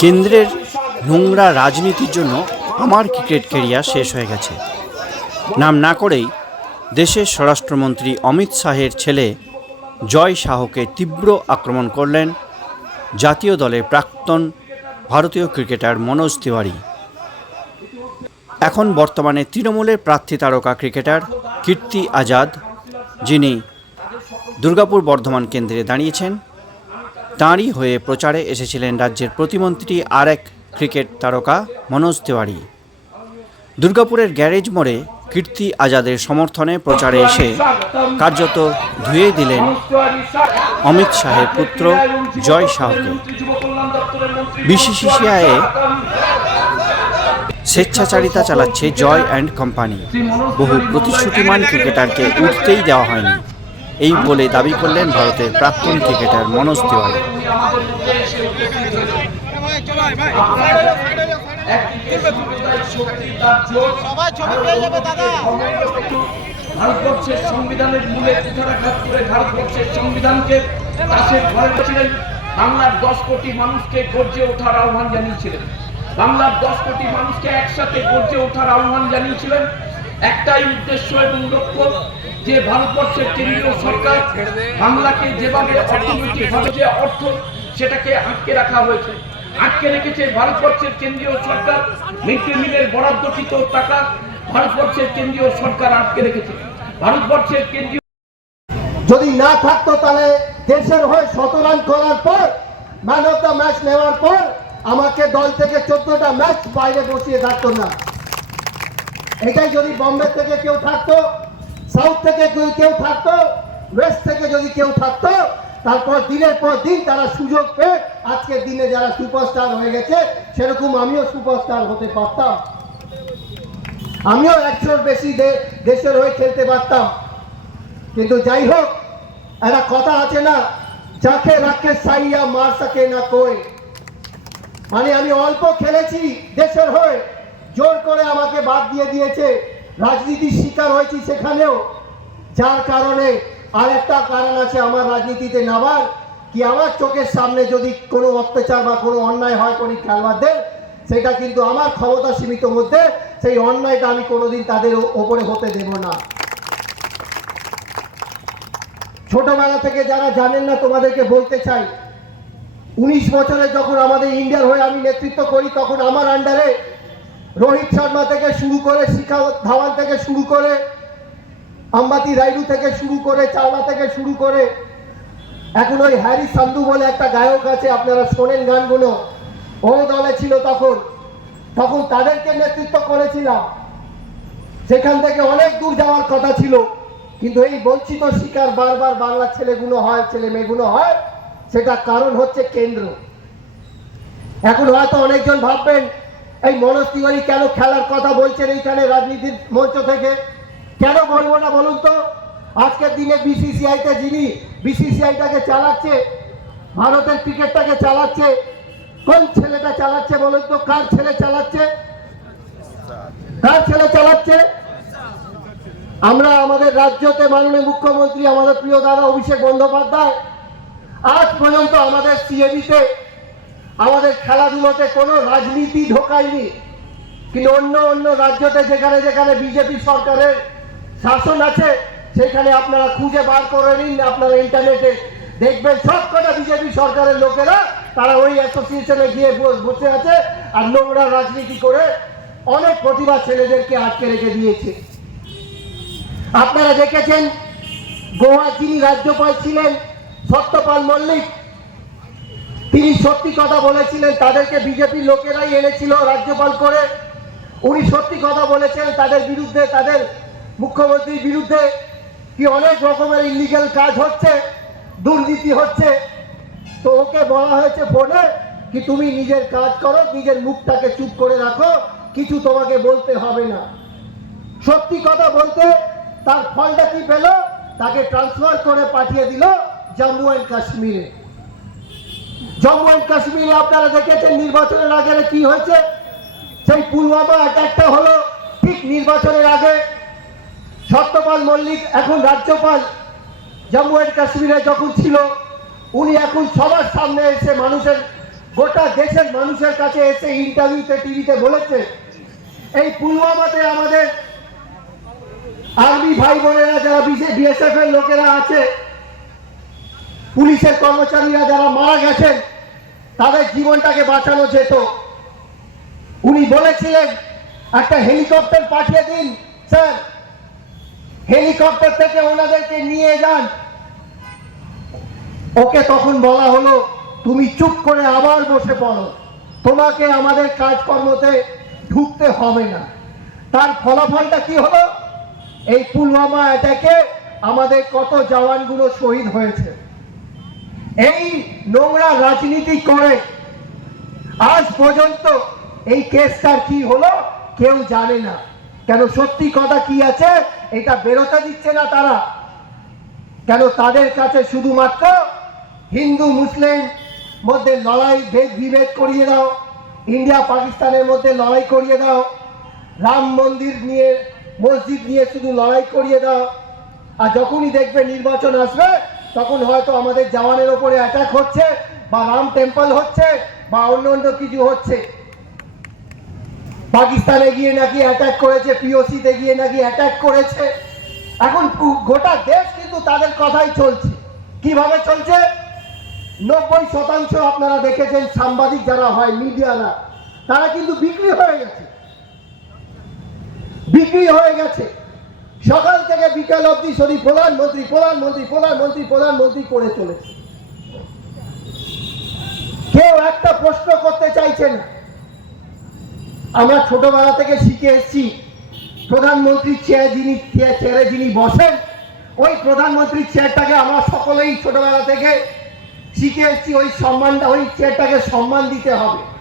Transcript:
কেন্দ্রের নোংরা রাজনীতির জন্য আমার ক্রিকেট কেরিয়ার শেষ হয়ে গেছে। নাম না করেই দেশের স্বরাষ্ট্রমন্ত্রী অমিত শাহের ছেলে জয় শাহকে তীব্র আক্রমণ করলেন জাতীয় দলের প্রাক্তন ভারতীয় ক্রিকেটার মনোজ তিওয়ারি। এখন বর্তমানে তৃণমূলের প্রার্থী তারকা ক্রিকেটার কীর্তি আজাদ, যিনি দুর্গাপুর বর্ধমান কেন্দ্রে দাঁড়িয়েছেন। তাঁরই হয়ে প্রচারে এসেছিলেন রাজ্যের প্রতিমন্ত্রী আর এক ক্রিকেট তারকা মনোজ তিওয়ারি। দুর্গাপুরের গ্যারেজ মোড়ে কীর্তি আজাদের সমর্থনে প্রচারে এসে কার্যত ধুয়ে দিলেন অমিত শাহের পুত্র জয় শাহকে। বিসিসিআইয়ে স্বেচ্ছাচারিতা চালাচ্ছে জয় অ্যান্ড কোম্পানি। বহু প্রতিশ্রুতিমান ক্রিকেটারকে উঠতেই দেওয়া হয়নি। এই বলে দাবি করলেন ভারতের প্রাক্তন ক্রিকেটার মনোজ তিওয়ারি। ভারতবর্ষের সংবিধানের মূলে কুঠারাঘাত করে ভারতবর্ষের সংবিধানকে দাসের ঘরে ছিলেন বাংলার দশ কোটি মানুষকে গর্জে ওঠার আহ্বান জানিয়েছিলেন। বাংলার দশ কোটি মানুষকে একসাথে গর্জে ওঠার আহ্বান জানিয়েছিলেন একটাই উদ্দেশ্য এবং লক্ষ্য যে ভারতবর্ষের কেন্দ্রীয় সরকার বাংলাকে যেভাবে অর্থনৈতিকভাবে যে অর্থ সেটাকে আটকে রাখা হয়েছে, আটকে রেখেছে ভারতবর্ষের কেন্দ্রীয় সরকার মিড ডে মিলের বরাদ্দকৃত টাকা ভারতবর্ষের কেন্দ্রীয় সরকার আটকে রেখেছে। ভারতবর্ষের কেন্দ্রীয় যদি না থাকতো তাহলে দেশের হয়ে শত রান করার পর ম্যান অফ দ্য ম্যাচ নেওয়ার পর, আমাকে দল থেকে চোদ্দটা ম্যাচ বাইরে বসিয়ে থাকতো না। এটাই যদি বম্বে থেকে কেউ থাকতো, সাউথ থেকে কেউ থাকতো, ওয়েস্ট থেকে যদি কেউ থাকতো, তারপর দিনের পর দিন তারা সুযোগ পেয়ে আজকের দিনে যারা সুপারস্টার হয়ে গেছে, সেরকম আমিও সুপারস্টার হতে পারতাম। আমিও একশোর বেশি দেশের হয়ে খেলতে পারতাম। কিন্তু যাই হোক, একটা কথা আছে না, যাকে রাখে সাইয়া মার সকে না কই মানে আমি অল্প খেলেছি দেশের হয়ে জোর করে আমাকে বাদ দিয়ে দিয়েছে। রাজনীতির শিকার হয়েছি সেখানেও। যার কারণে আর একটা কারণ আছে আমার রাজনীতিতে নামার। কি আমার চোখের সামনে যদি কোনো অত্যাচার বা কোনো অন্যায় হয় কোনো খেলোয়াড়দের, সেটা কিন্তু আমার ক্ষমতা সীমিত মধ্যে সেই অন্যায়টা আমি কোনোদিন তাদের ওপরে হতে দেব না। ছোটবেলা থেকে যারা জানেন না, তোমাদেরকে বলতে চাই, উনিশ বছরে যখন আমাদের ইন্ডিয়ার হয়ে আমি নেতৃত্ব করি, তখন আমার আন্ডারে রোহিত শর্মা থেকে শুরু করে, শিখা ধাওয়ান থেকে শুরু করে, আম্বাতি রাইডু থেকে শুরু করে, চাওলা থেকে শুরু করে, এখন ওই হ্যারি সান্ধু বলে একটা গায়ক আছে, আপনারা শোনেন গানগুলো। ও দলে ছিল তখন। তখন তাদেরকে নেতৃত্ব করেছিলাম। সেখান থেকে অনেক দূর যাওয়ার কথা ছিল। কিন্তু এই বঞ্চিত শিকার বারবার বাংলার ছেলেগুলো হয়, ছেলে মেয়েগুলো হয় সেটা কারণ হচ্ছে কেন্দ্র। এখন হয়তো অনেকজন ভাববেন এই মনোজ তিওয়ারি কেন খেলার কথা বলছেন এইখানে রাজনীতির মঞ্চ থেকে? কেন বলব না বলুন তো? আজকের দিনে বিসিসিআইতে যিনি বিসিসিআইটাকে চালাচ্ছে, ভারতের ক্রিকেটটাকে চালাচ্ছে, কোন ছেলেটা চালাচ্ছে বলুন তো? কার ছেলে চালাচ্ছে? কার ছেলে চালাচ্ছে? আমরা আমাদের রাজ্যতে মাননীয় মুখ্যমন্ত্রী, আমাদের প্রিয় দাদা অভিষেক বন্দ্যোপাধ্যায়, আজ পর্যন্ত আমাদের সিএবিতে আমাদের খেলাধুলোতে কোনো রাজনীতি ঢোকায়নি। কিন্তু অন্য অন্য রাজ্যতে যেখানে যেখানে বিজেপি সরকারের শাসন আছে, সেখানে আপনারা খুঁজে বার করে নিন, আপনারা ইন্টারনেটে দেখবেন সব কটা বিজেপি সরকারের লোকেরা, তারা ওই অ্যাসোসিয়েশনে গিয়ে বসে আছে আর নোংরা রাজনীতি করে অনেক প্রতিভা ছেলেদেরকে আটকে রেখে দিয়েছে। আপনারা দেখেছেন, গোয়া যিনি রাজ্যপাল ছিলেন, সত্যপাল মল্লিক তিনি সত্যি কথা বলেছিলেন, তাদেরকে বিজেপি লোকেরাই এনেছিল রাজ্যপাল করে। উনি সত্যি কথা বলেছেন, তাদের বিরুদ্ধে, তাদের মুখ্যমন্ত্রীর বিরুদ্ধে কি অনেক রকমের ইলিগাল কাজ হচ্ছে, দুর্নীতি হচ্ছে। তো ওকে বলা হয়েছে ফোনে কি তুমি নিজের কাজ করো, নিজের মুখটাকে চুপ করে রাখো, কিছু তোমাকে বলতে হবে না। সত্যি কথা বলতে তার ফলটা কি পেল? তাকে ট্রান্সফার করে পাঠিয়ে দিল জম্মু অ্যান্ড কাশ্মীরে। জম্মু অ্যান্ড কাশ্মীরে আপনারা দেখেছেন নির্বাচনের আগে কি হয়েছে? সেই পুলওয়ামা অ্যাটাকটা হলো ঠিক নির্বাচনের আগে। সত্যপাল মল্লিক এখন রাজ্যপাল জম্মু অ্যান্ড কাশ্মীরে যখন ছিল, উনি এখন সবার সামনে এসে মানুষের, গোটা দেশের মানুষের কাছে এসে ইন্টারভিউতে টিভিতে বলেছে, এই পুলওয়ামাতে আমাদের আর্মি ভাই বোনেরা যারা বিএসএফ এর লোকেরা আছে, পুলিশের কর্মচারীরা যারা মারা গেছেন তাদের জীবনটাকে বাঁচানো যেত। উনি বলেছিলেন, একটা হেলিকপ্টার পাঠিয়ে দিন, স্যার। হেলিকপ্টার থেকে ওনাদেরকে নিয়ে যান। ওকে তখন বলা হলো, তুমি চুপ করে আবার বসে পড়ো। তোমাকে আমাদের কাজকর্মতে ঢুকতে হবে না। তার ফলাফলটা কি হলো? এই পুলওয়ামা অ্যাটাকে আমাদের কত জওয়ানগুলো শহীদ হয়েছে। এই নোংরা রাজনীতি করে। আজ পর্যন্ত এই কেসটার কি হলো কেউ জানে না। কেন সত্যি কথা কি আছে এটা বেরোতে দিচ্ছে না তারা। কেন তাদের কাছে শুধুমাত্র হিন্দু, মুসলিম মধ্যে লড়াই ভেদ বিভেদ করিয়ে দাও, ইন্ডিয়া, পাকিস্তানের মধ্যে লড়াই করিয়ে দাও, রাম মন্দির নিয়ে, মসজিদ নিয়ে শুধু লড়াই করিয়ে দাও, আর যখনই দেখবে নির্বাচন আসবে তখন হয়তো আমাদের জওয়ানের ওপরে অ্যাটাক হচ্ছে, বা রাম টেম্পল হচ্ছে, বা অন্য অন্য কিছু হচ্ছে। পাকিস্তানে গিয়ে নাকি অ্যাটাক করেছে পিওসিতে গিয়ে নাকি অ্যাটাক করেছে। এখন গোটা দেশ কিন্তু তাদের কথাই চলছে। কীভাবে চলছে? নব্বই শতাংশ আপনারা দেখেছেন সাংবাদিক যারা হয়, মিডিয়ারা, তারা কিন্তু বিক্রি হয়ে গেছে। বিক্রি হয়ে গেছে। সকাল থেকে বিকাল অবধি শুধু প্রধানমন্ত্রী প্রধানমন্ত্রী প্রধানমন্ত্রী প্রধানমন্ত্রী করে চলেছে। কেউ একটা প্রশ্ন করতে চাইছে না। আমরা ছোটবেলা থেকে শিখে এসেছি প্রধানমন্ত্রীর চেয়ার যিনি চেয়ারে যিনি বসেন, ওই প্রধানমন্ত্রীর চেয়ারটাকে আমরা সকলেই ছোটবেলা থেকে শিখে এসেছি, ওই সম্মানটা, ওই চেয়ারটাকে সম্মান দিতে হবে।